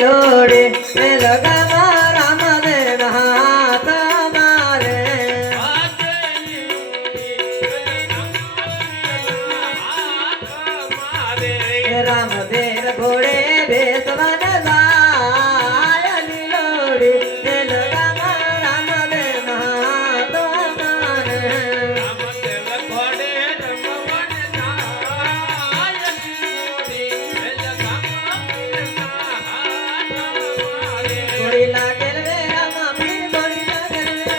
लोड़े में लगा राम देव हाथ मारे राम देव घोड़े बेसवन जायली लोड़ी में लगा राम देव हाथ मारे गोरिल्ला खेलवे रामा पीर गोरिल्ला खेलवे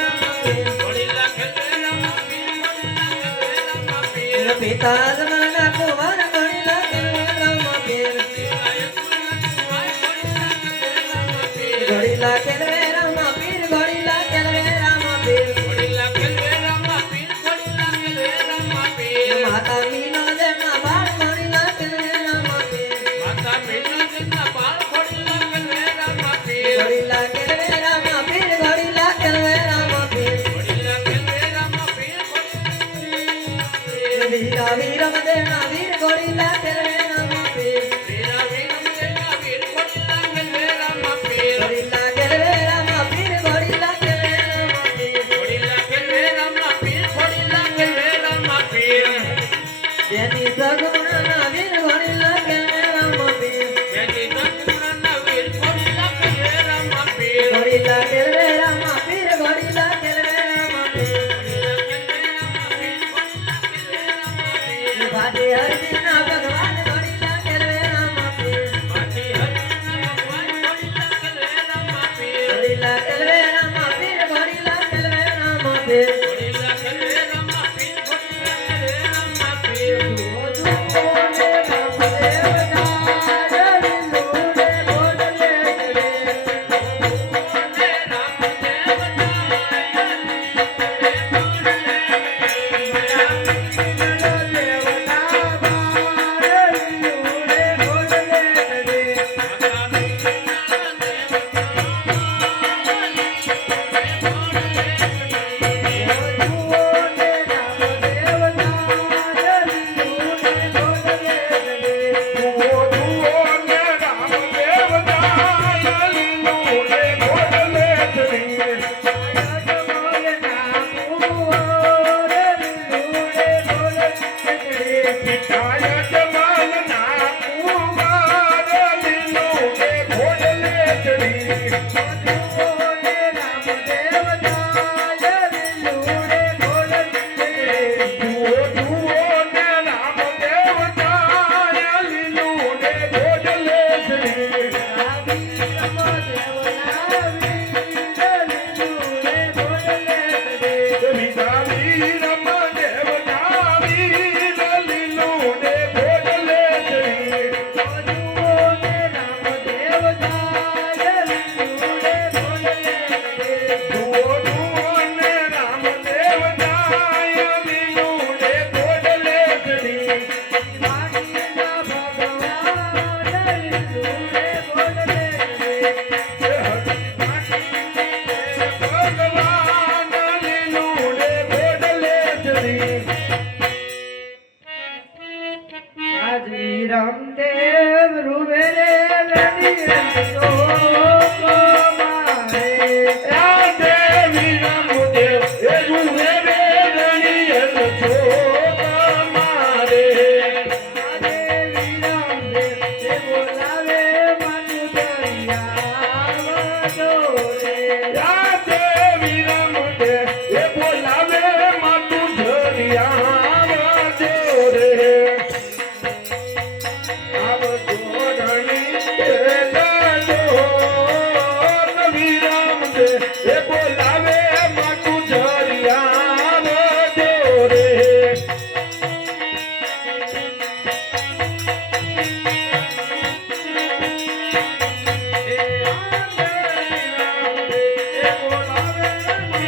रामा पीर पिता जमाना कुंवर गोरिल्ला खेलवे रामा पीर गोरिल्ला खेलवे रामा पीर गोरिल्ला खेलवे रामा पीर माता मीना दे ना बाल गोरिल्ला खेलवे रामा पीर गोरिल्ला खेलवे रामा पीर गोरिल्ला खेलवे रामा पीर वीरा वीरम देना वीर गोरिल्ला खेलवे रामा पीर गोरिल्ला खेलवे रामा पीर गोरिल्ला खेलवे रामा पीर बेनी सगुणना वीर गोरिल्ला खेलवे रामा पीर गोरिल्ला खेलवे रामा पीर गोरिल्ला खेलवे रामा पीर भाटी हरिना भगवान गोरिल्ला खेलवे रामा पीर गोरिल्ला खेलवे रामा पीर गोरिल्ला खेलवे रामा पीर